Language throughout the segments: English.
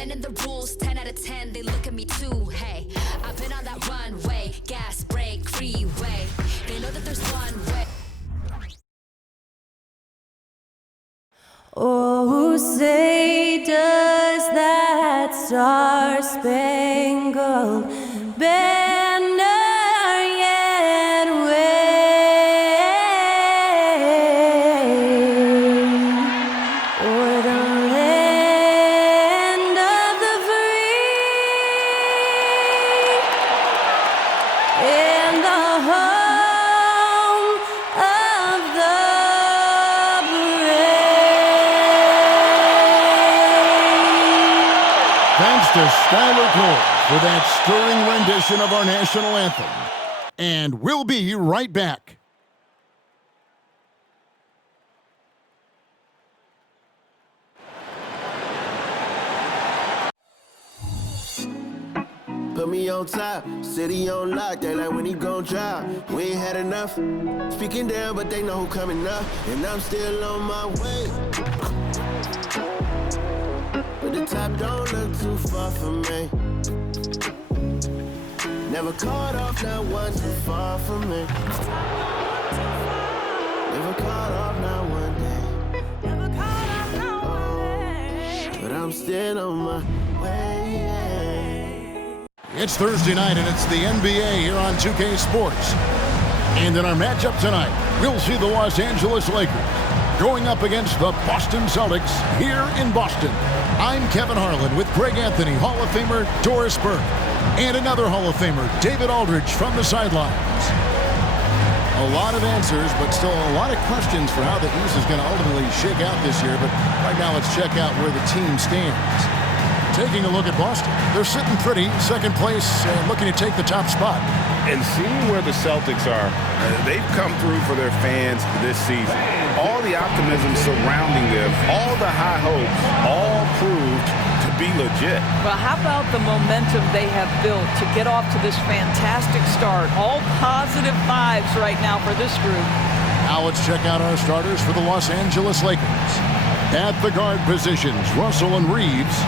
been in the rules, 10 out of 10, they look at me too, hey. I've been on that runway, gas, brake, freeway. They know that there's one way. Oh, say does that star-spangled banner yet wave o'er the land of the free and the home of the Thanks to Skylar Cole for that stirring rendition of our national anthem. And we'll be right back. Put me on top, city on lock, they like when he gon' drop. We ain't had enough, speaking down, but they know who coming up. And I'm still on my way. But the top don't look too far from me. Never caught off, not one too far from me. Never caught off, not one day. But I'm still on my way. It's Thursday night, and it's the NBA here on 2K Sports. And in our matchup tonight, we'll see the Los Angeles Lakers going up against the Boston Celtics here in Boston. I'm Kevin Harlan with Greg Anthony, Hall of Famer Doris Burke, and another Hall of Famer, David Aldridge, from the sidelines. A lot of answers, but still a lot of questions for how the East is going to ultimately shake out this year. But right now, let's check out where the team stands. Taking a look at Boston, they're sitting pretty, second place, looking to take the top spot. And seeing where the Celtics are, they've come through for their fans this season. All the optimism surrounding them, all the high hopes, all proved to be legit. Well, how about the momentum they have built to get off to this fantastic start? All positive vibes right now for this group. Now let's check out our starters for the Los Angeles Lakers. At the guard positions, Russell and Reeves.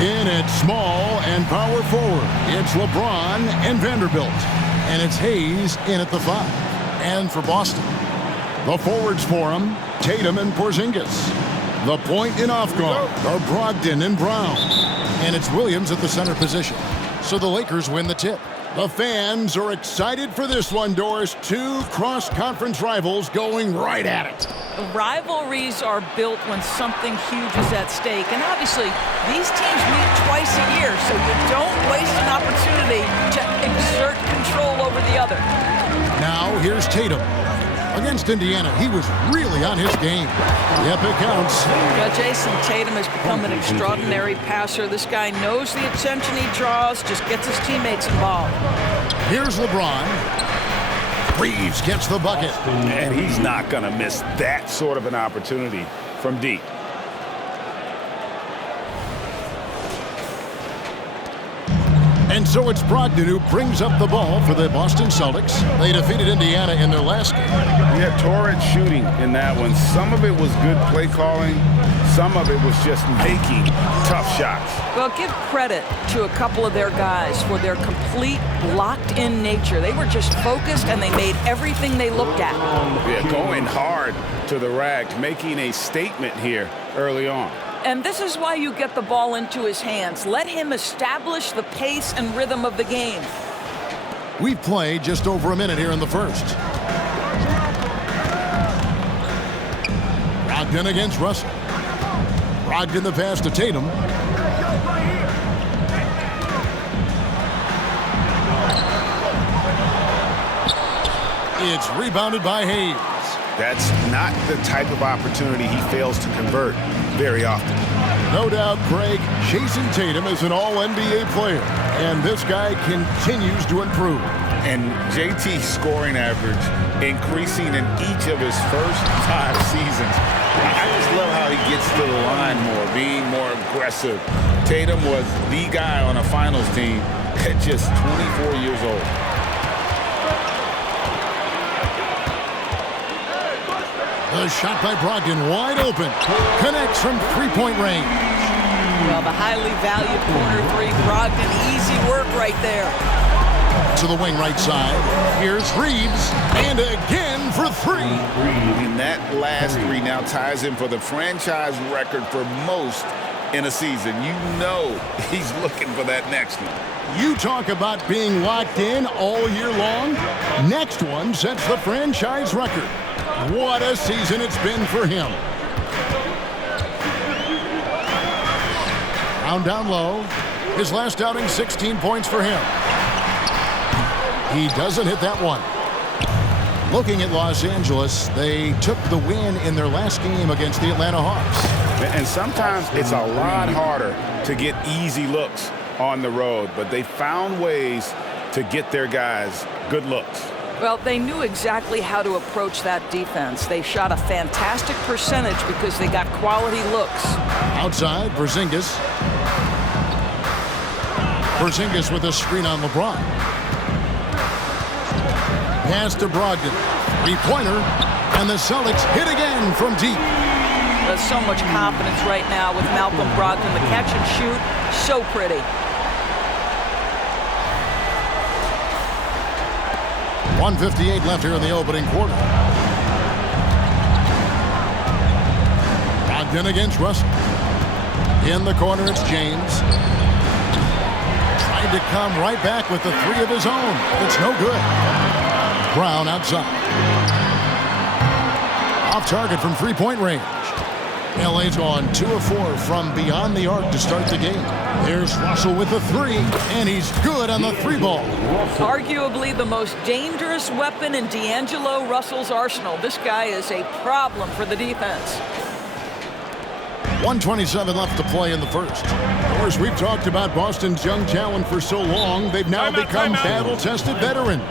In at small and power forward, it's LeBron and Vanderbilt. And it's Hayes in at the 5. And for Boston, the forwards for him, Tatum and Porzingis. The point and off guard are Brogdon and Brown. And it's Williams at the center position. So the Lakers win the tip. The fans are excited for this one, Doris. Two cross-conference rivals going right at it. Rivalries are built when something huge is at stake. And obviously, these teams meet twice a year, so you don't waste an opportunity to exert control over the other. Now, here's Tatum. Against Indiana, he was really on his game. Yep, it counts. Jason Tatum has become an extraordinary passer. This guy knows the attention he draws, just gets his teammates involved. Here's LeBron. Reeves gets the bucket. And he's not going to miss that sort of an opportunity from deep. And so it's Brogdon who brings up the ball for the Boston Celtics. They defeated Indiana in their last game. We had torrid shooting in that one. Some of it was good play calling. Some of it was just making tough shots. Well, give credit to a couple of their guys for their complete locked-in nature. They were just focused, and they made everything they looked at. Yeah, going hard to the rack, making a statement here early on. And this is why you get the ball into his hands. Let him establish the pace and rhythm of the game. We've played just over a minute here in the first. Brogdon against Russell. Brogdon the pass to Tatum. It's rebounded by Hayes. That's not the type of opportunity he fails to convert very often. No doubt, Greg, Jason Tatum is an all-NBA player, and this guy continues to improve. And JT's scoring average increasing in each of his first 5 seasons. I just love how he gets to the line more, being more aggressive. Tatum was the guy on a finals team at just 24 years old. The shot by Brogdon wide open. Connects from three-point range. Well, the highly valued corner three, Brogdon, easy work right there. To the wing right side. Here's Reeves, and again for three. And that last three now ties him for the franchise record for most in a season. You know he's looking for that next one. You talk about being locked in all year long. Next one sets the franchise record. What a season it's been for him. Brown down low. His last outing, 16 points for him. He doesn't hit that one. Looking at Los Angeles, they took the win in their last game against the Atlanta Hawks. And sometimes it's a lot harder to get easy looks on the road, but they found ways to get their guys good looks. Well, they knew exactly how to approach that defense. They shot a fantastic percentage because they got quality looks. Outside, Porzingis. Porzingis with a screen on LeBron. Pass to Brogdon. Three-pointer. And the Celtics hit again from deep. There's so much confidence right now with Malcolm Brogdon. The catch and shoot, so pretty. 1:58 left here in the opening quarter. Brogdon against Russell. In the corner, it's James. Tried to come right back with the three of his own. It's no good. Brown outside. Off target from three-point range. LA's gone 2 of 4 from beyond the arc to start the game. There's Russell with the three, and he's good on the three ball. Arguably the most dangerous weapon in D'Angelo Russell's arsenal. This guy is a problem for the defense. 1:27 left to play in the first. Of course, we've talked about Boston's young talent for so long, they've now become battle-tested veterans.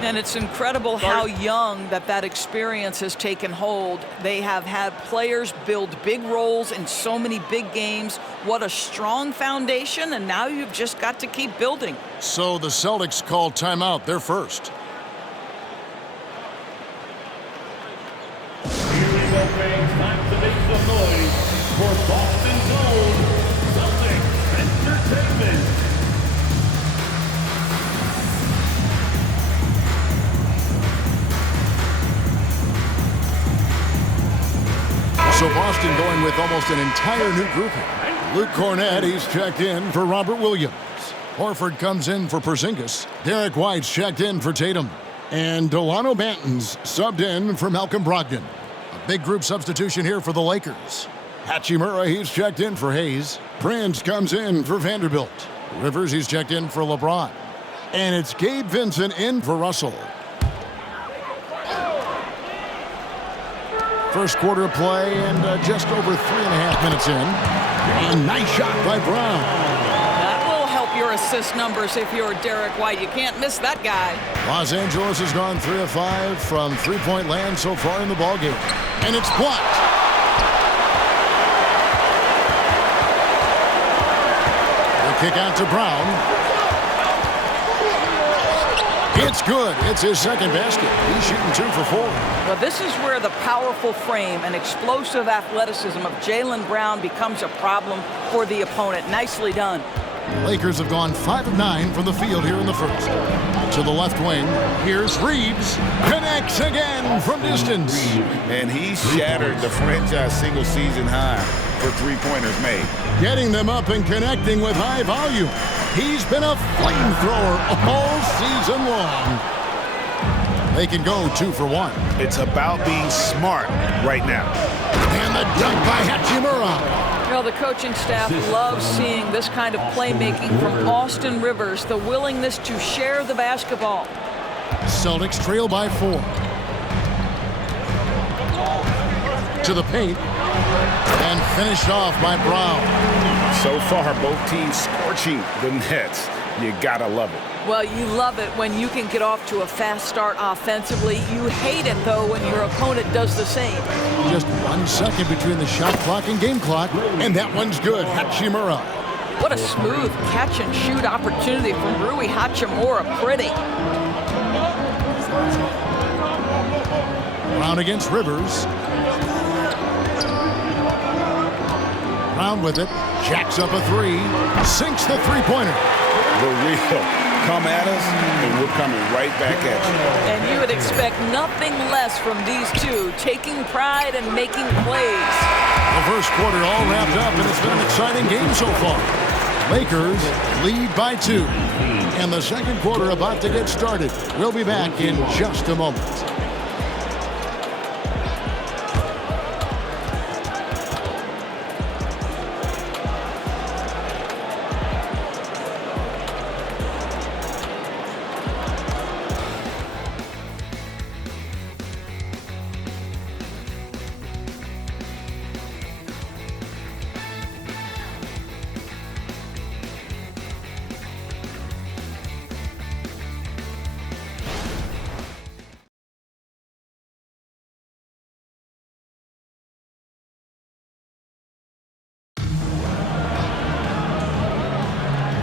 And it's incredible how young that experience has taken hold. They have had players build big roles in so many big games. What a strong foundation, and now you've just got to keep building. So the Celtics called timeout. They're first. Here we go, fans. Time to make some noise for Boston's own Celtics Entertainment. So Boston going with almost an entire new grouping. Luke Cornett, he's checked in for Robert Williams. Horford comes in for Porzingis. Derek White's checked in for Tatum. And Delano Banton's subbed in for Malcolm Brogdon. A big group substitution here for the Lakers. Hachimura, he's checked in for Hayes. Prince comes in for Vanderbilt. Rivers, he's checked in for LeBron. And it's Gabe Vincent in for Russell. First quarter of play and just over 3.5 minutes in. And nice shot by Brown. That will help your assist numbers if you're Derek White. You can't miss that guy. Los Angeles has gone 3 of 5 from three-point land so far in the ballgame. And it's blocked. The kick out to Brown. It's good. It's his second basket. He's shooting 2 for 4. Well, this is where the powerful frame and explosive athleticism of Jaylen Brown becomes a problem for the opponent. Nicely done. Lakers have gone 5 of 9 from the field here in the first. To the left wing, here's Reeves. Connects again from distance. And he shattered the franchise single-season high for three-pointers made. Getting them up and connecting with high volume. He's been a flamethrower all season long. They can go 2 for 1. It's about being smart right now. And the dunk by Hachimura. Well, the coaching staff loves seeing this kind of playmaking from Austin Rivers, the willingness to share the basketball. Celtics trail by 4. To the paint. And finished off by Brown. So far, both teams scorching the Nets. You gotta love it. Well, you love it when you can get off to a fast start offensively. You hate it, though, when your opponent does the same. Just 1 second between the shot clock and game clock. And that one's good. Hachimura. What a smooth catch-and-shoot opportunity from Rui Hachimura. Pretty. Brown against Rivers. Brown with it. Jacks up a three. Sinks the three-pointer. The real come at us, and we're coming right back at you. And you would expect nothing less from these two, taking pride and making plays. The first quarter all wrapped up, and it's been an exciting game so far. Lakers lead by 2. And the second quarter about to get started. We'll be back in just a moment.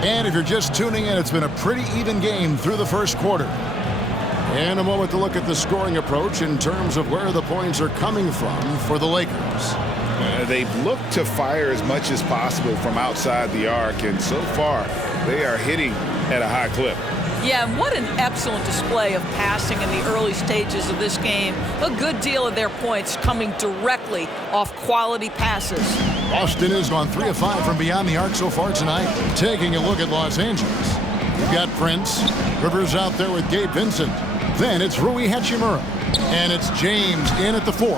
And if you're just tuning in, it's been a pretty even game through the first quarter. And a moment to look at the scoring approach in terms of where the points are coming from for the Lakers. They've looked to fire as much as possible from outside the arc, and so far they are hitting at a high clip. Yeah, and what an excellent display of passing in the early stages of this game. A good deal of their points coming directly off quality passes. Boston is on 3 of 5 from beyond the arc so far tonight. Taking a look at Los Angeles. You've got Prince. Rivers out there with Gabe Vincent. Then it's Rui Hachimura. And it's James in at the 4.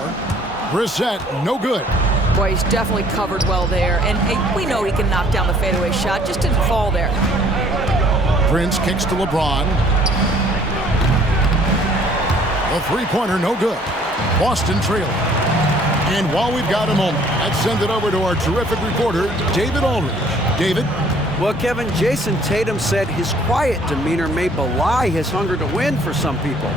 Brissett, no good. Boy, he's definitely covered well there. And hey, we know he can knock down the fadeaway shot. Just didn't fall there. Prince kicks to LeBron. The three-pointer, no good. Boston trailing. And while we've got a moment, let's send it over to our terrific reporter, David Aldridge. David? Well, Kevin, Jason Tatum said his quiet demeanor may belie his hunger to win for some people.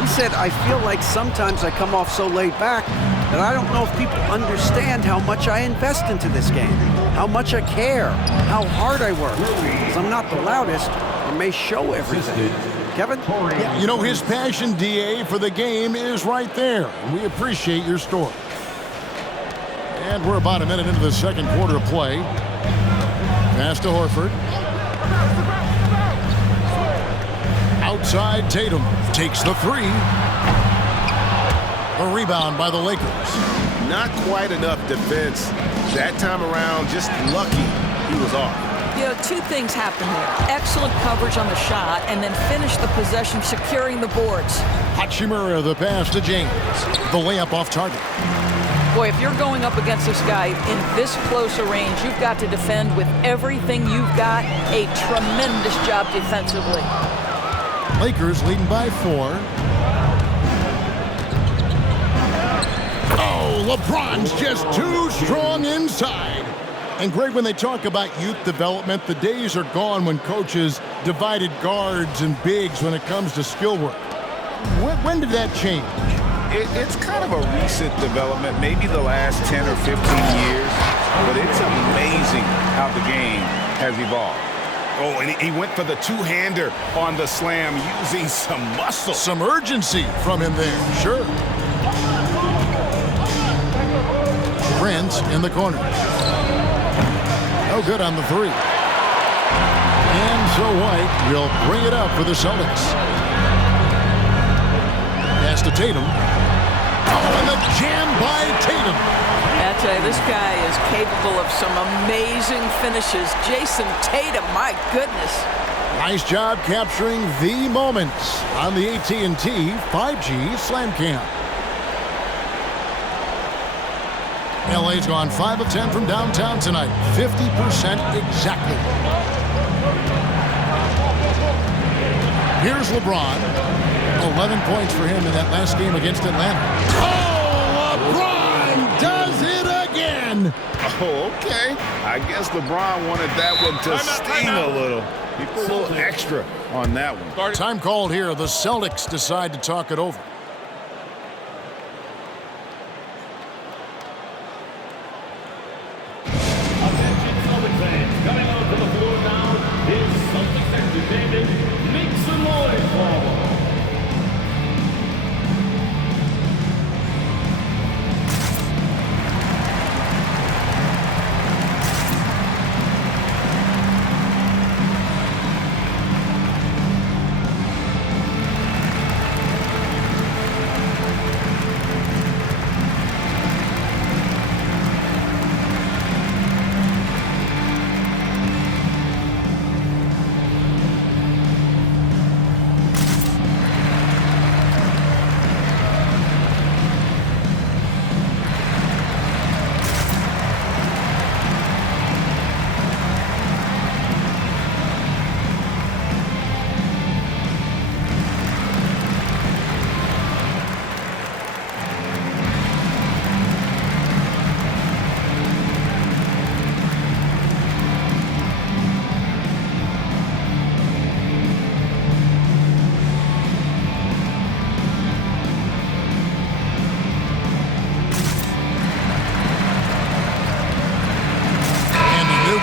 He said, I feel like sometimes I come off so laid back that I don't know if people understand how much I invest into this game, how much I care, how hard I work. Because I'm not the loudest, I may show everything. Kevin? Yeah, you know, his passion, DA, for the game is right there. And we appreciate your story. And we're about a minute into the second quarter of play. Pass to Horford. Outside, Tatum takes the 3. A rebound by the Lakers. Not quite enough defense. That time around, just lucky he was off. You know, two things happened there. Excellent coverage on the shot, and then finish the possession securing the boards. Hachimura, the pass to James. The layup off target. Boy, if you're going up against this guy in this close a range, you've got to defend with everything you've got. A tremendous job defensively. Lakers leading by 4. Oh, LeBron's just too strong inside. And Greg, when they talk about youth development, the days are gone when coaches divided guards and bigs when it comes to skill work. When did that change? It's kind of a recent development, maybe the last 10 or 15 years, but it's amazing how the game has evolved. Oh, and he went for the two-hander on the slam using some muscle. Some urgency from him there, sure. Prince in the corner. No good on the 3. And so White will bring it up for the Celtics. Pass to Tatum. Oh, and the jam by Tatum. I tell you, this guy is capable of some amazing finishes. Jason Tatum, my goodness. Nice job capturing the moments on the AT&T 5G Slam Cam. LA's gone 5 of 10 from downtown tonight. 50% exactly. Here's LeBron. 11 points for him in that last game against Atlanta. Oh, LeBron does it again. Oh, okay. I guess LeBron wanted that one to sting a little. He put a little extra on that one. Time called here. The Celtics decide to talk it over. Attention Celtics fans, coming onto the floor now is Celtics entertainment. Make some noise for them.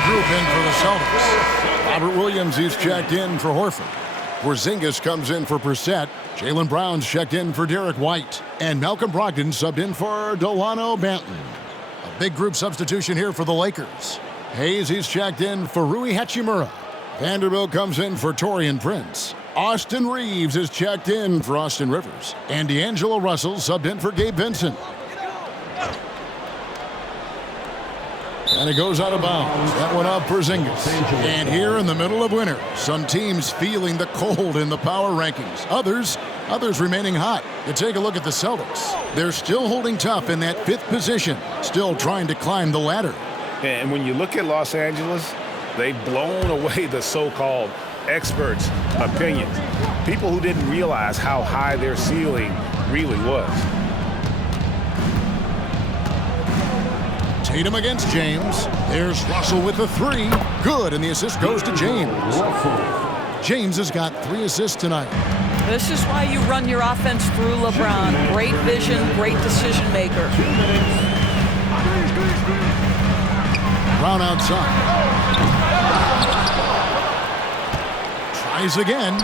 group in for the Celtics. Robert Williams is checked in for Horford. Porzingis comes in for Brissett. Jaylen Brown's checked in for Derek White. And Malcolm Brogdon subbed in for Delano Banton. A big group substitution here for the Lakers. Hayes is checked in for Rui Hachimura. Vanderbilt comes in for Taurean Prince. Austin Reeves is checked in for Austin Rivers. And D'Angelo Russell subbed in for Gabe Vincent. And it goes out of bounds. That one up for Porzingis. And here in the middle of winter, some teams feeling the cold in the power rankings. Others remaining hot. You take a look at the Celtics. They're still holding tough in that 5th position, still trying to climb the ladder. And when you look at Los Angeles, they've blown away the so-called experts' opinions. People who didn't realize how high their ceiling really was. Tatum against James. There's Russell with the 3. Good, and the assist goes to James. James has got 3 assists tonight. This is why you run your offense through LeBron. Great vision, great decision maker. Brown outside. Tries again.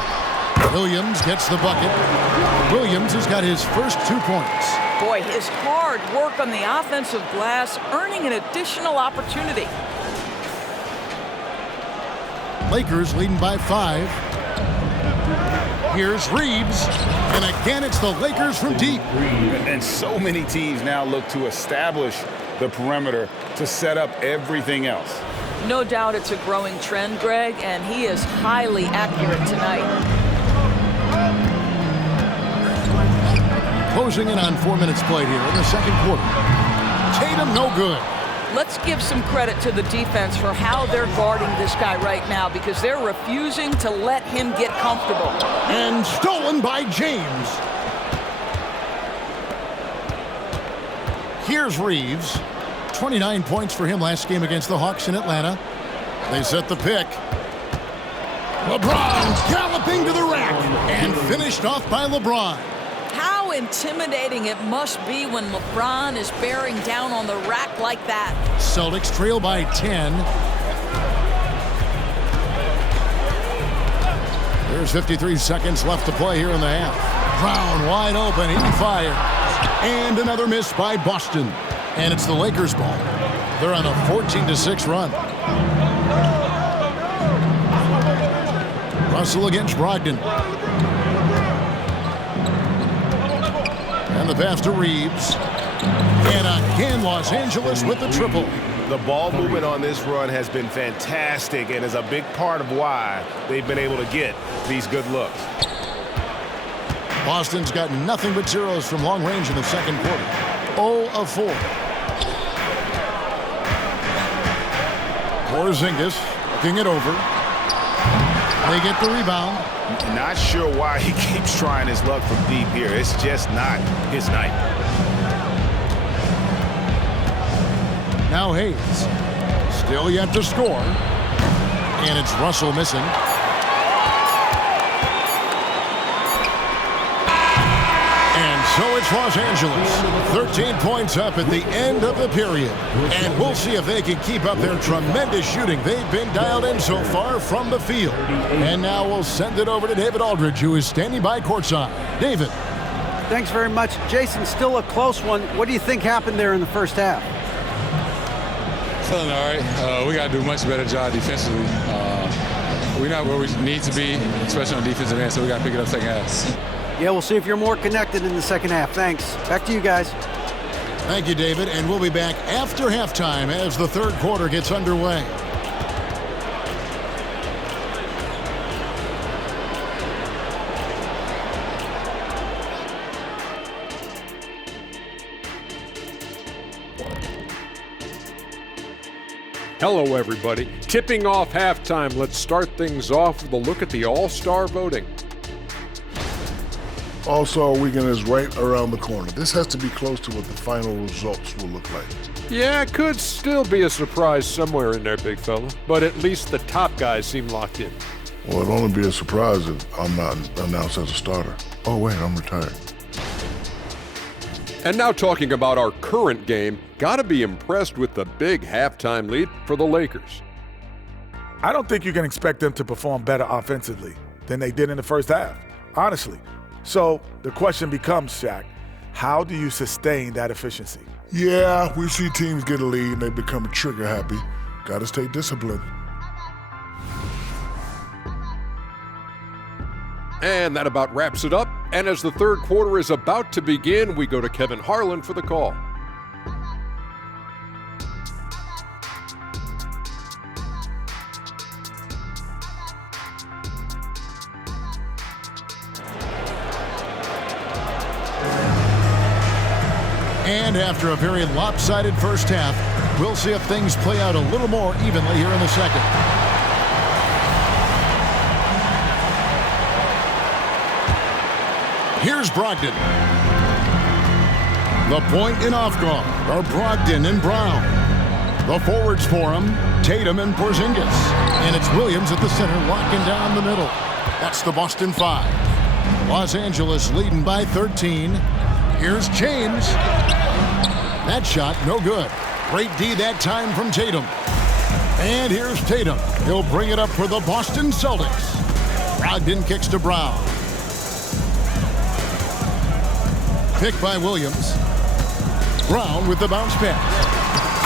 Williams gets the bucket. Williams has got his first 2 points. Boy, his hard work on the offensive glass, earning an additional opportunity. Lakers leading by 5. Here's Reeves. And again, it's the Lakers from deep. And so many teams now look to establish the perimeter to set up everything else. No doubt it's a growing trend, Greg, and he is highly accurate tonight. Closing in on 4 minutes played here in the second quarter. Tatum no good. Let's give some credit to the defense for how they're guarding this guy right now, because they're refusing to let him get comfortable. And stolen by James. Here's Reeves. 29 points for him last game against the Hawks in Atlanta. They set the pick. LeBron galloping to the rack and finished off by LeBron. How intimidating it must be when LeBron is bearing down on the rack like that. Celtics trail by 10. There's 53 seconds left to play here in the half. Brown wide open, he fires. And another miss by Boston. And it's the Lakers ball. They're on a 14-6 run. Russell against Brogdon. And the pass to Reeves. And again, Los Angeles with the triple. The ball movement on this run has been fantastic and is a big part of why they've been able to get these good looks. Boston's got nothing but zeros from long range in the second quarter. 0 of 4. Porzingis looking it over. They get the rebound. Not sure why he keeps trying his luck from deep here. It's just not his night. Now Hayes. Still yet to score. And it's Russell missing. And so it's Los Angeles. 13 points up at the end of the period. And we'll see if they can keep up their tremendous shooting. They've been dialed in so far from the field. And now we'll send it over to David Aldridge, who is standing by courtside. David. Thanks very much. Jason, still a close one. What do you think happened there in the first half? Feeling all right. We got to do a much better job defensively. We're not where we need to be, especially on defensive end, so we got to pick it up second half. Yeah, we'll see if you're more connected in the second half. Thanks. Back to you guys. Thank you, David. And we'll be back after halftime as the third quarter gets underway. Hello, everybody. Tipping off halftime, let's start things off with a look at the All-Star voting. All-Star Weekend is right around the corner. This has to be close to what the final results will look like. Yeah, it could still be a surprise somewhere in there, big fella, but at least the top guys seem locked in. Well, it'll only be a surprise if I'm not announced as a starter. Oh, wait, I'm retired. And now talking about our current game, gotta be impressed with the big halftime lead for the Lakers. I don't think you can expect them to perform better offensively than they did in the first half, honestly. So the question becomes, Shaq, how do you sustain that efficiency? Yeah, we see teams get a lead and they become trigger happy. Got to stay disciplined. And that about wraps it up. And as the third quarter is about to begin, we go to Kevin Harlan for the call. And after a very lopsided first half, we'll see if things play out a little more evenly here in the second. Here's Brogdon. The point and off guard are Brogdon and Brown. The forwards for him, Tatum and Porzingis. And it's Williams at the center, locking down the middle. That's the Boston 5. Los Angeles leading by 13. Here's James. That shot, no good. Great D that time from Tatum. And here's Tatum. He'll bring it up for the Boston Celtics. Brogdon kicks to Brown. Pick by Williams. Brown with the bounce pass.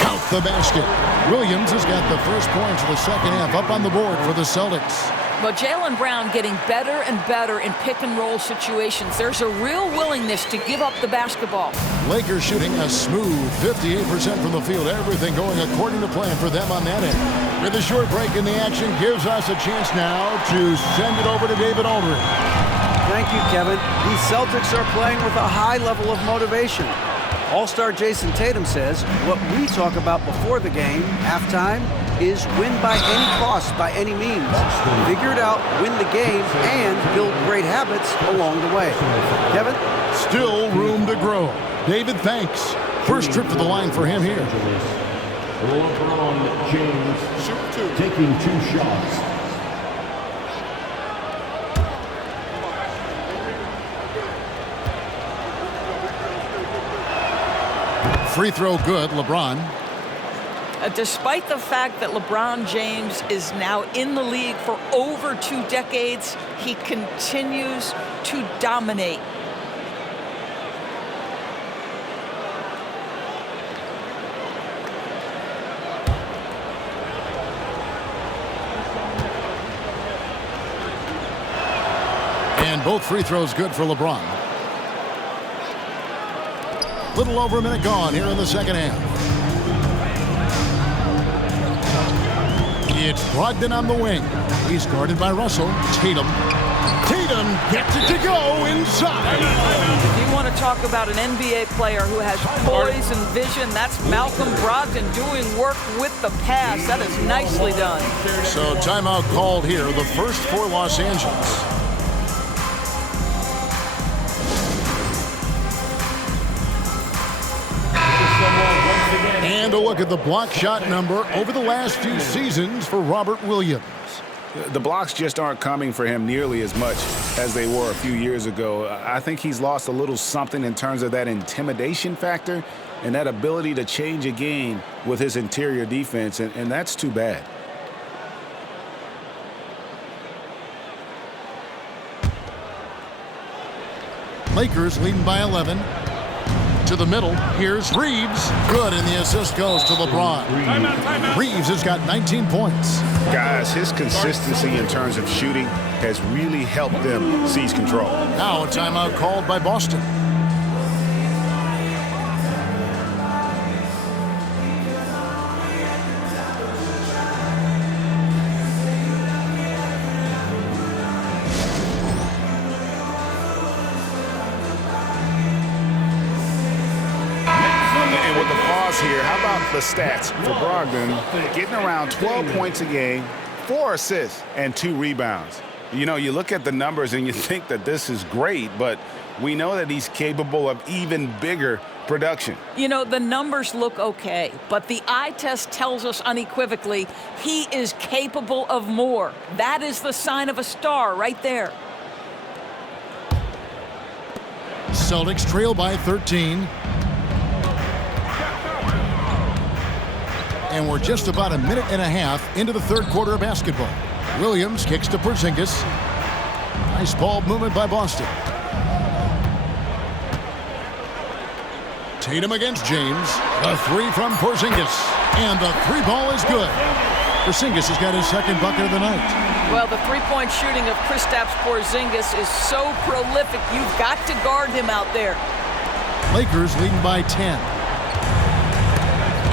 Count the basket. Williams has got the first points of the second half up on the board for the Celtics. But Jaylen Brown getting better and better in pick-and-roll situations. There's a real willingness to give up the basketball. Lakers shooting a smooth 58% from the field. Everything going according to plan for them on that end. With a short break in the action gives us a chance now to send it over to David Aldridge. Thank you, Kevin. These Celtics are playing with a high level of motivation. All-star Jason Tatum says what we talk about before the game, halftime, is win by any cost, by any means. Figure it out, win the game, and build great habits along the way. Kevin? Still room to grow. David, thanks. First trip to the line for him here. LeBron James taking 2 shots. Free throw good, LeBron. Despite the fact that LeBron James is now in the league for over 2 decades, he continues to dominate. And both free throws good for LeBron. Little over a minute gone here in the second half. It's Brogdon on the wing. He's guarded by Russell. Tatum. Tatum gets it to go inside. If you want to talk about an NBA player who has poise and vision, that's Malcolm Brogdon doing work with the pass. That is nicely done. So timeout called here, the first for Los Angeles. And a look at the block shot number over the last few seasons for Robert Williams. The blocks just aren't coming for him nearly as much as they were a few years ago. I think he's lost a little something in terms of that intimidation factor and that ability to change a game with his interior defense, and that's too bad. Lakers leading by 11. To the middle, here's Reeves. Good, and the assist goes to LeBron. Reeves has got 19 points. Guys, his consistency in terms of shooting has really helped them seize control. Now a timeout called by Boston. Here, how about the stats for Brogdon? Getting around 12 points a game, 4 assists, and 2 rebounds. You know, you look at the numbers and you think that this is great, but we know that he's capable of even bigger production. You know, the numbers look okay, but the eye test tells us unequivocally he is capable of more. That is the sign of a star right there. Celtics trail by 13. And we're just about a minute and a half into the third quarter of basketball. Williams kicks to Porzingis. Nice ball movement by Boston. Tatum against James. The three from Porzingis. And the three ball is good. Porzingis has got his second bucket of the night. Well, the three-point shooting of Kristaps Porzingis is so prolific. You've got to guard him out there. Lakers leading by 10.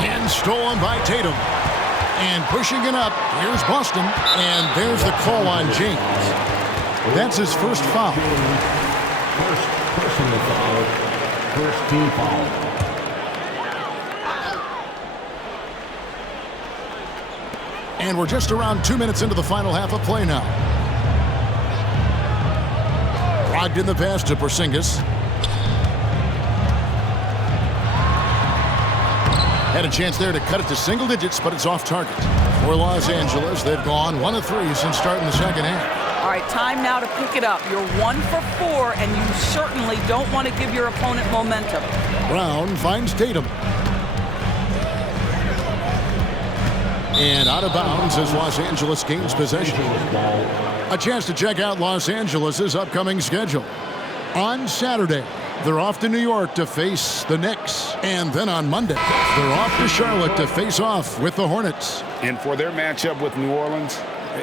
And stolen by Tatum. And pushing it up. Here's Boston. And there's the call on James. That's his first foul. First personal foul. First team foul. And we're just around 2 minutes into the final half of play now. Brogdon the pass to Porzingis. Had a chance there to cut it to single digits, but it's off target. For Los Angeles, they've gone 1 of 3 since starting the second half. All right, time now to pick it up. You're 1 for 4, and you certainly don't want to give your opponent momentum. Brown finds Tatum. And out of bounds as Los Angeles gains possession. A chance to check out Los Angeles' upcoming schedule. On Saturday, they're off to New York to face the Knicks. And then on Monday, they're off to Charlotte to face off with the Hornets. And for their matchup with New Orleans,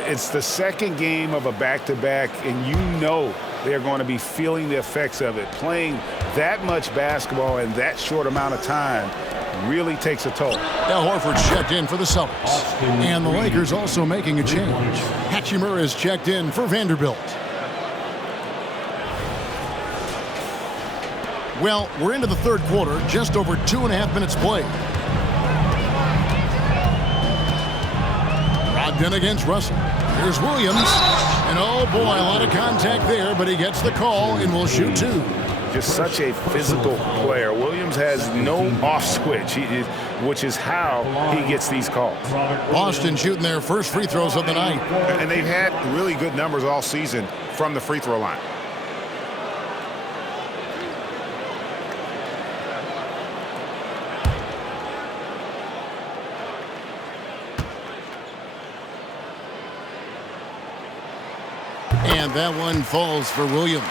it's the second game of a back-to-back, and you know they're going to be feeling the effects of it. Playing that much basketball in that short amount of time really takes a toll. Al Horford's checked in for the Celtics. And the Lakers also making a change. Hachimura is checked in for Vanderbilt. Well, we're into the third quarter, just over 2.5 minutes played. Brogdon against Russell. Here's Williams. And oh boy, a lot of contact there, but he gets the call and will shoot 2. Just such a physical player. Williams has no off switch, which is how he gets these calls. Boston shooting their first free throws of the night. And they've had really good numbers all season from the free throw line. And that one falls for Williams.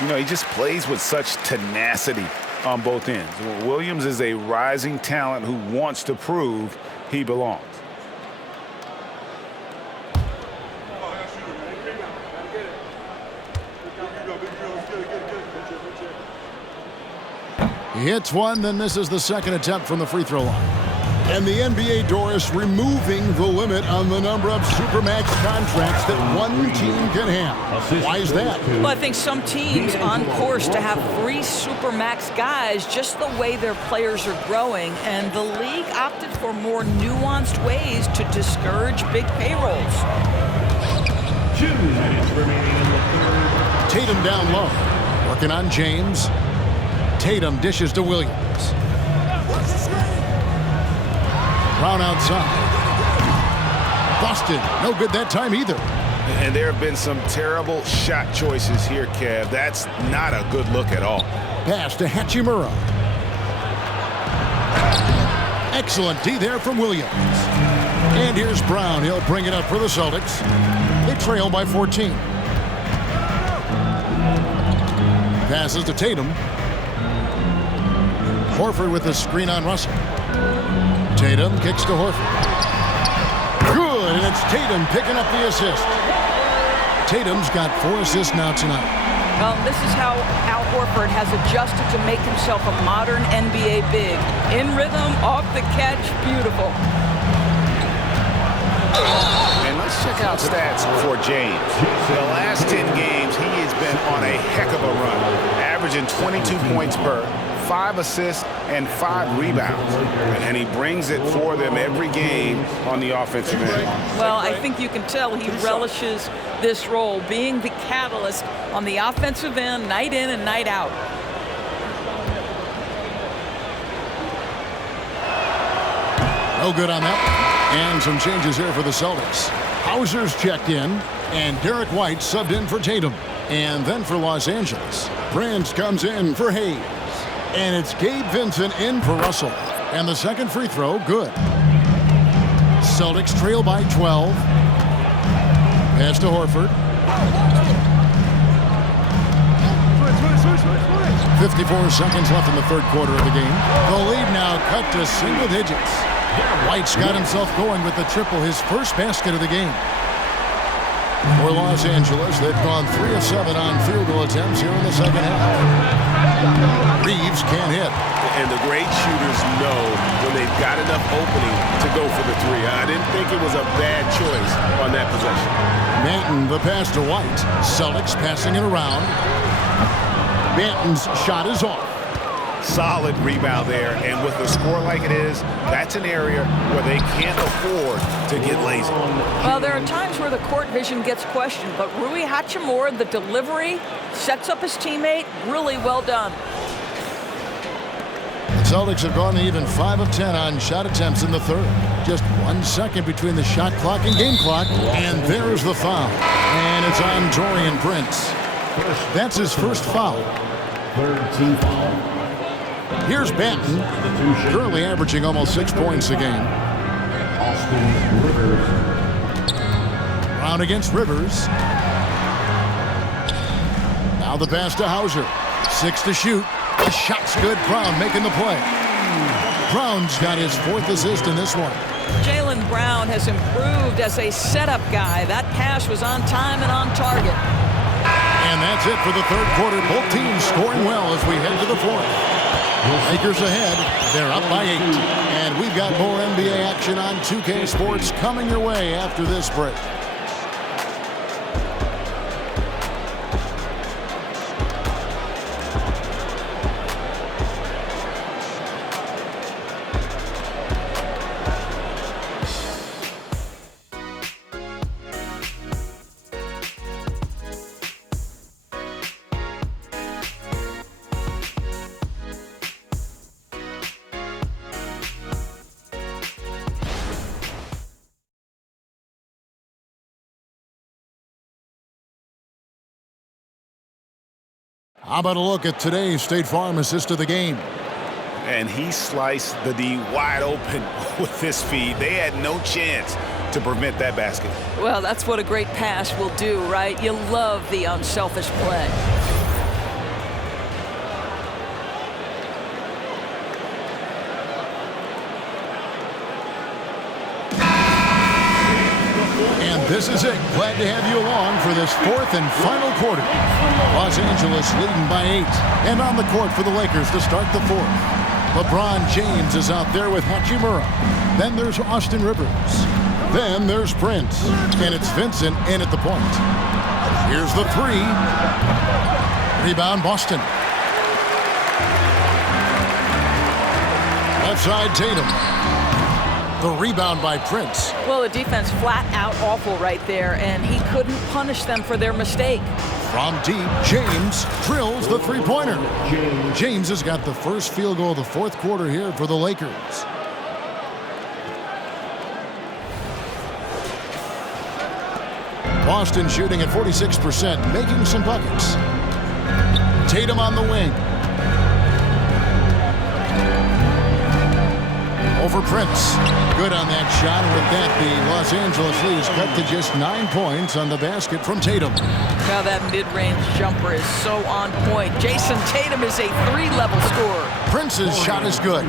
You know, he just plays with such tenacity on both ends. Williams is a rising talent who wants to prove he belongs. He hits one, then misses the second attempt from the free throw line. And the NBA, Doris, removing the limit on the number of Supermax contracts that one team can have. Why is that? Well, I think some teams on course to have 3 Supermax guys just the way their players are growing, and the league opted for more nuanced ways to discourage big payrolls. 2 minutes remaining in the third. Tatum down low. Working on James. Tatum dishes to Williams. Brown outside. Boston, no good that time either. And there have been some terrible shot choices here, Kev. That's not a good look at all. Pass to Hachimura. Excellent D there from Williams. And here's Brown. He'll bring it up for the Celtics. They trail by 14. Passes to Tatum. Horford with the screen on Russell. Tatum kicks to Horford. Good, and it's Tatum picking up the assist. Tatum's got 4 assists now tonight. Well, this is how Al Horford has adjusted to make himself a modern NBA big. In rhythm, off the catch, beautiful. And let's check out stats for James. The last 10 games, he has been on a heck of a run, averaging 22 points per, 5 assists, and 5 rebounds. And he brings it for them every game on the offensive end. Well, I think you can tell he relishes this role, being the catalyst on the offensive end, night in and night out. No good on that. And some changes here for the Celtics. Hauser's checked in, and Derek White subbed in for Tatum. And then for Los Angeles, Prince comes in for Hayes. And it's Gabe Vincent in for Russell. And the second free throw, good. Celtics trail by 12. Pass to Horford. 54 seconds left in the third quarter of the game. The lead now cut to single digits. White's got himself going with the triple, his first basket of the game. For Los Angeles, they've gone 3 of 7 on field goal attempts here in the second half. Reeves can't hit. And the great shooters know when they've got enough opening to go for the three. I didn't think it was a bad choice on that possession. Manton, the pass to White. Celtics passing it around. Manton's shot is off. Solid rebound there, and with a score like it is, that's an area where they can't afford to get lazy. Well, there are times where the court vision gets questioned, but Rui Hachimura, the delivery, sets up his teammate. Really well done. The Celtics have gone even 5 of 10 on shot attempts in the third. Just 1 second between the shot clock and game clock, and there's the foul. And it's on Taurean Prince. That's his first foul. Third team foul. Here's Benton, currently averaging almost 6 points a game. Austin Rivers. Brown against Rivers. Now the pass to Hauser. 6 to shoot. The shot's good. Brown making the play. Brown's got his 4th assist in this one. Jaylen Brown has improved as a setup guy. That pass was on time and on target. And that's it for the third quarter. Both teams scoring well as we head to the fourth. Lakers ahead. They're up by 8. And we've got more NBA action on 2K Sports coming your way after this break. How about a look at today's State Farm assist of the game? And he sliced the D wide open with this feed. They had no chance to prevent that basket. Well, that's what a great pass will do, right? You love the unselfish play. And this is it. Glad to have you along for this 4th and final quarter. Los Angeles leading by 8. And on the court for the Lakers to start the 4th. LeBron James is out there with Hachimura. Then there's Austin Rivers. Then there's Prince. And it's Vincent in at the point. Here's the 3. Rebound Boston. Left side Tatum. The rebound by Prince. Well, the defense flat out awful right there, and he couldn't punish them for their mistake. From deep, James drills the three-pointer. James has got the first field goal of the fourth quarter here for the Lakers. Boston shooting at 46%, making some buckets. Tatum on the wing. Over Prince. Good on that shot. And with that, the Los Angeles lead is cut to just 9 points on the basket from Tatum. Now that mid-range jumper is so on point. Jason Tatum is a 3-level scorer. Prince's shot is good.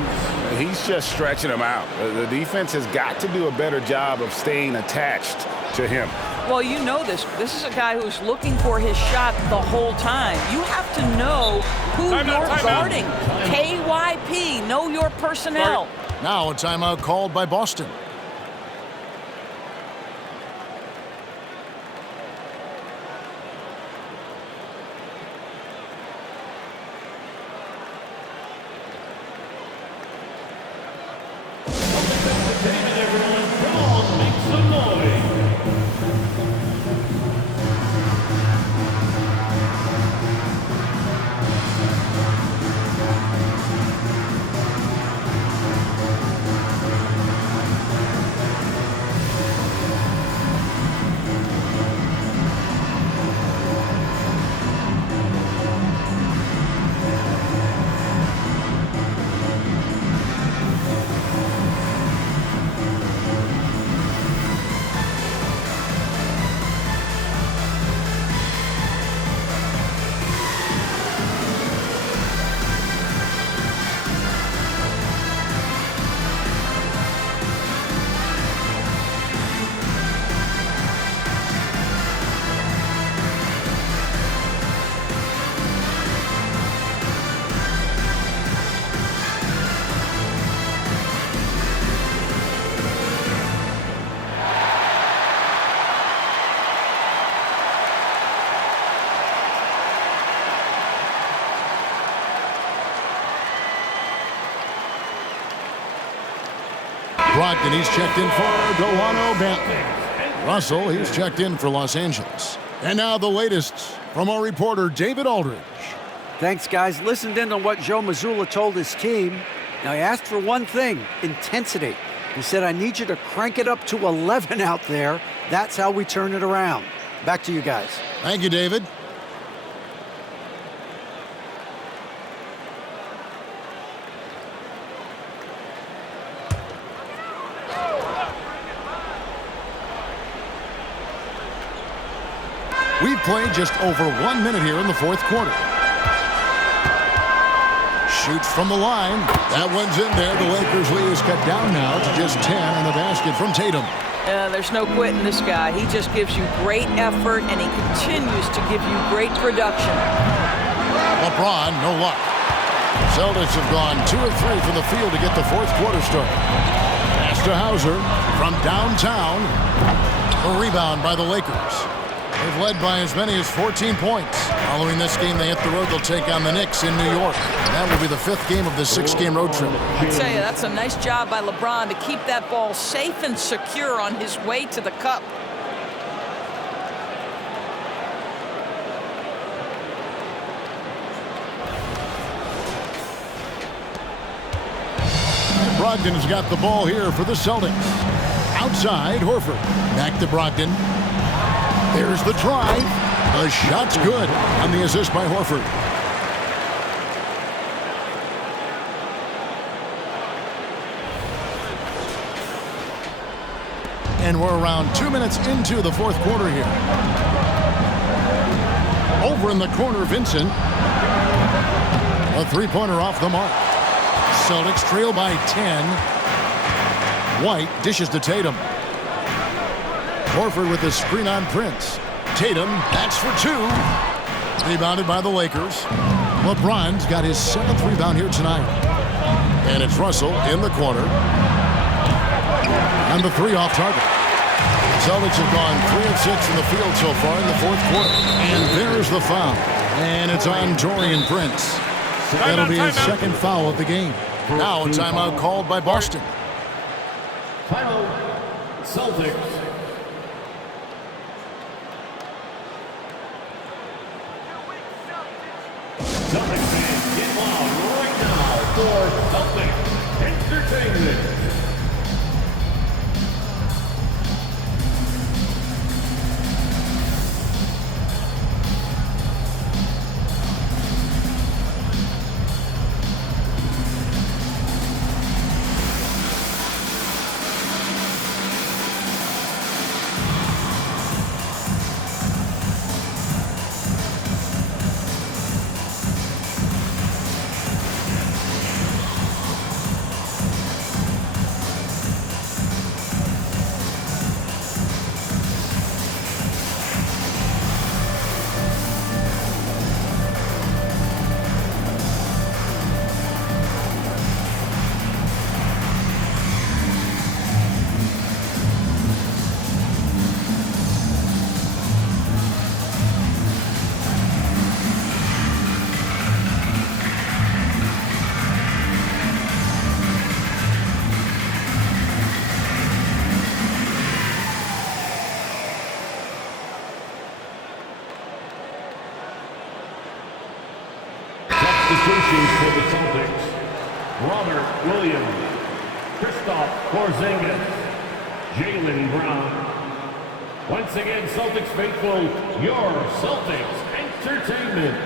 He's just stretching him out. The defense has got to do a better job of staying attached to him. Well, you know this. This is a guy who's looking for his shot the whole time. You have to know who you're guarding. KYP, know your personnel. Now a timeout called by Boston. Brogdon, he's checked in for Delano Banton. Russell, he's checked in for Los Angeles. And now the latest from our reporter, David Aldridge. Thanks, guys. Listened in on what Joe Mazzulla told his team. Now, he asked for one thing, intensity. He said, I need you to crank it up to 11 out there. That's how we turn it around. Back to you guys. Thank you, David. We've played just over 1 minute here in the fourth quarter. Shoots from the line. That one's in there. The Lakers lead is cut down now to just 10 on the basket from Tatum. There's no quitting this guy. He just gives you great effort, and he continues to give you great production. LeBron, no luck. Celtics have gone 2 of 3 from the field to get the fourth quarter started. Pass to Hauser from downtown. A rebound by the Lakers. They've led by as many as 14 points. Following this game, they hit the road. They'll take on the Knicks in New York. That will be the 5th game of the 6-game road trip. I tell you, that's a nice job by LeBron to keep that ball safe and secure on his way to the cup. Brogdon has got the ball here for the Celtics. Outside, Horford. Back to Brogdon. There's the drive. The shot's good on the assist by Horford. And we're around 2 minutes into the fourth quarter here. Over in the corner, Vincent. A three-pointer off the mark. Celtics trail by 10. White dishes to Tatum. Horford with the screen on Prince. Tatum, that's for 2. Rebounded by the Lakers. LeBron's got his 7th rebound here tonight. And it's Russell in the corner. And the 3 off target. Celtics have gone 3 of 6 from the field so far in the fourth quarter. And there's the foul. And it's on Taurean Prince. That'll be his second foul of the game. Now a timeout called by Boston. Timeout, Celtics. Celtics fans, get loud right now for Celtics Entertainment. Substitutions for the Celtics: Robert Williams, Kristaps Porzingis, Jaylen Brown. Once again, Celtics faithful, your Celtics Entertainment.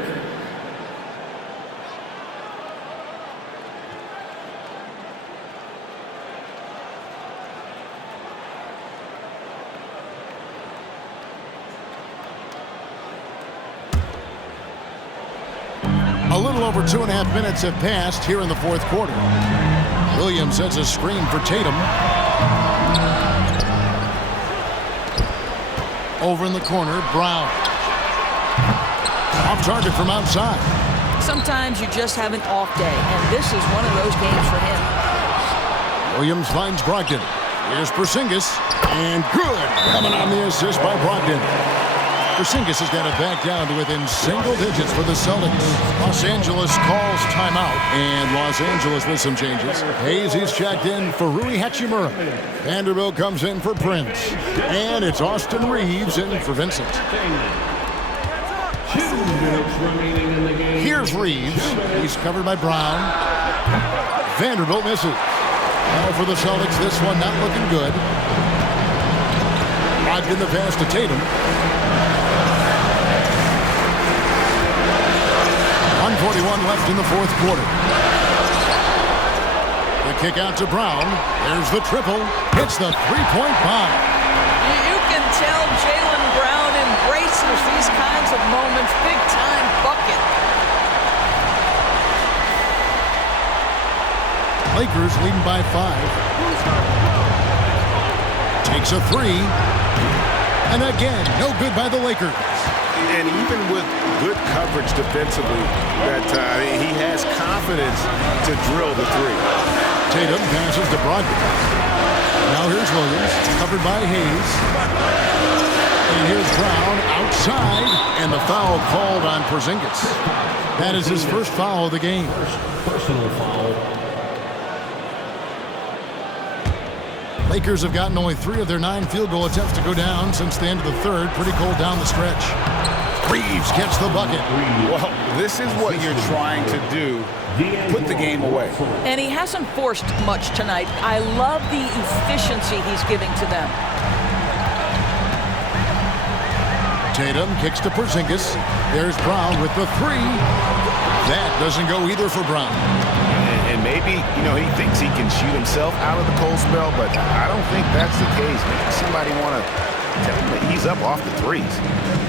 A little over 2.5 minutes have passed here in the fourth quarter. Williams sets a screen for Tatum. Over in the corner, Brown. Off target from outside. Sometimes you just have an off day, and this is one of those games for him. Williams finds Brogdon. Here's Porzingis. And good. Coming on the assist by Brogdon. Porzingis has got it back down to within single digits for the Celtics. Los Angeles calls timeout, and Los Angeles with some changes. Hayes is checked in for Rui Hachimura. Vanderbilt comes in for Prince. And it's Austin Reeves in for Vincent. 2 minutes remaining in the game. Here's Reeves. He's covered by Brown. Vanderbilt misses. Now for the Celtics, this one not looking good. Brogdon the pass to Tatum. 1:41 left in the fourth quarter. The kick out to Brown. There's the triple. Hits the three-point bomb. You can tell Jaylen Brown embraces these kinds of moments. Big-time bucket. Lakers leading by 5. Takes a three. And again, no good by the Lakers. And even with good coverage defensively, that he has confidence to drill the three. Tatum passes to Brogdon. Now here's Williams, covered by Hayes. And here's Brown outside, and the foul called on Porzingis. That is his first foul of the game. Personal foul. Lakers have gotten only 3 of their 9 field goal attempts to go down since the end of the third. Pretty cold down the stretch. Reeves gets the bucket. Well, this is what you're trying to do. Put the game away. And he hasn't forced much tonight. I love the efficiency he's giving to them. Tatum kicks to Porzingis. There's Brown with the three. That doesn't go either for Brown. And maybe, he thinks he can shoot himself out of the cold spell, but I don't think that's the case. Maybe somebody want to tell him that he's up off the threes.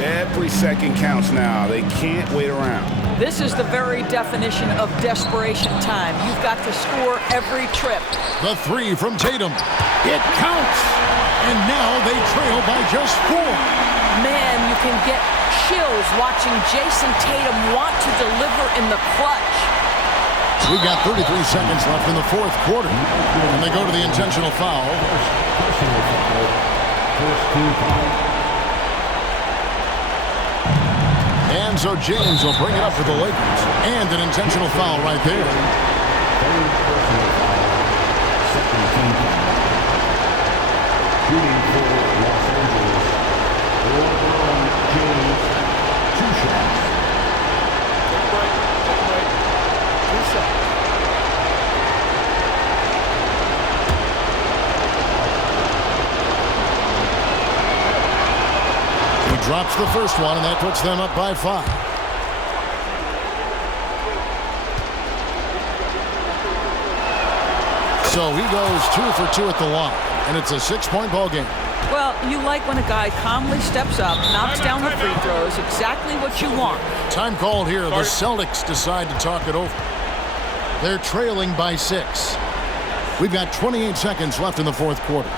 Every second counts now. They can't wait around. This is the very definition of desperation time. You've got to score every trip. The three from Tatum. It counts. And now they trail by just 4. Man, you can get chills watching Jason Tatum want to deliver in the clutch. We've got 33 seconds left in the fourth quarter. And they go to the intentional foul. Personal foul. First team foul. And so James will bring it up for the Lakers. And an intentional foul right there. Third personal foul. Second team foul. Shooting for Los Angeles. LeBron James. 2 shots. Drops the first one, and that puts them up by 5. So he goes 2 for 2 at the line, and it's a 6-point ball game. Well, you like when a guy calmly steps up, knocks down the free throws, exactly what you want. Time called here. The Celtics decide to talk it over. They're trailing by 6. We've got 28 seconds left in the fourth quarter.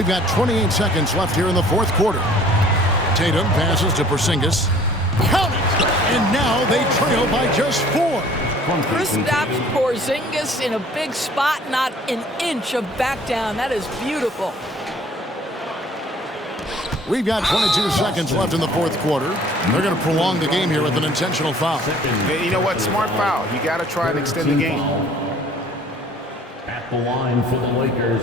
We've got 28 seconds left here in the fourth quarter. Tatum passes to Porzingis. Count it! And now they trail by just 4. Kristaps Porzingis in a big spot, not an inch of back down. That is beautiful. We've got 22 seconds left in the fourth quarter. They're going to prolong the game here with an intentional foul. You know what? Smart foul. You got to try and extend the game. At the line for the Lakers,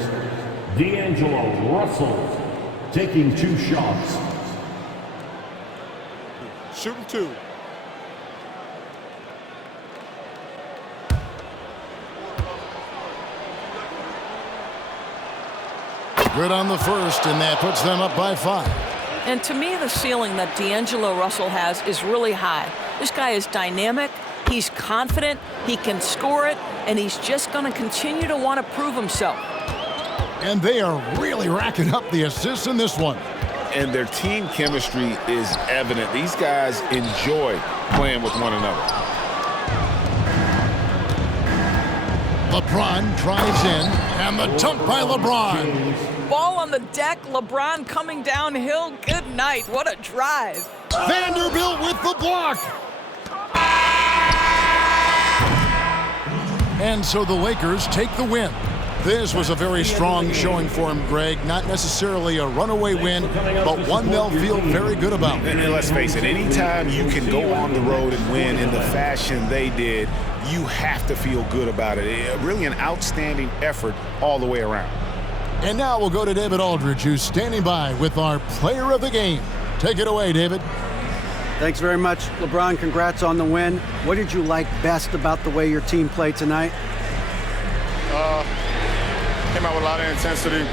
D'Angelo Russell taking 2 shots. Shooting 2. Good on the first, and that puts them up by 5. And to me, the ceiling that D'Angelo Russell has is really high. This guy is dynamic, he's confident, he can score it, and he's just going to continue to want to prove himself. And they are really racking up the assists in this one. And their team chemistry is evident. These guys enjoy playing with one another. LeBron drives in, and the dunk by LeBron. Ball on the deck, LeBron coming downhill. Good night. What a drive. Vanderbilt with the block. And so the Lakers take the win. This was a very strong showing for him, Greg. Not necessarily a runaway win, but one they'll feel very good about. And let's face it, anytime you can go on the road and win in the fashion they did, you have to feel good about it. Really an outstanding effort all the way around. And now we'll go to David Aldridge, who's standing by with our player of the game. Take it away, David. Thanks very much, LeBron. Congrats on the win. What did you like best about the way your team played tonight? Came out with a lot of intensity.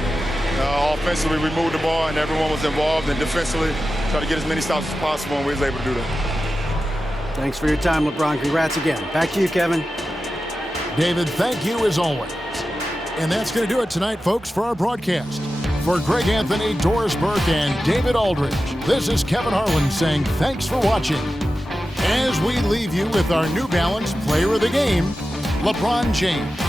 Offensively, we moved the ball, and everyone was involved. And defensively, tried to get as many stops as possible, and we was able to do that. Thanks for your time, LeBron. Congrats again. Back to you, Kevin. David, thank you as always. And that's going to do it tonight, folks, for our broadcast. For Greg Anthony, Doris Burke, and David Aldridge, this is Kevin Harlan saying thanks for watching. As we leave you with our New Balance Player of the Game, LeBron James.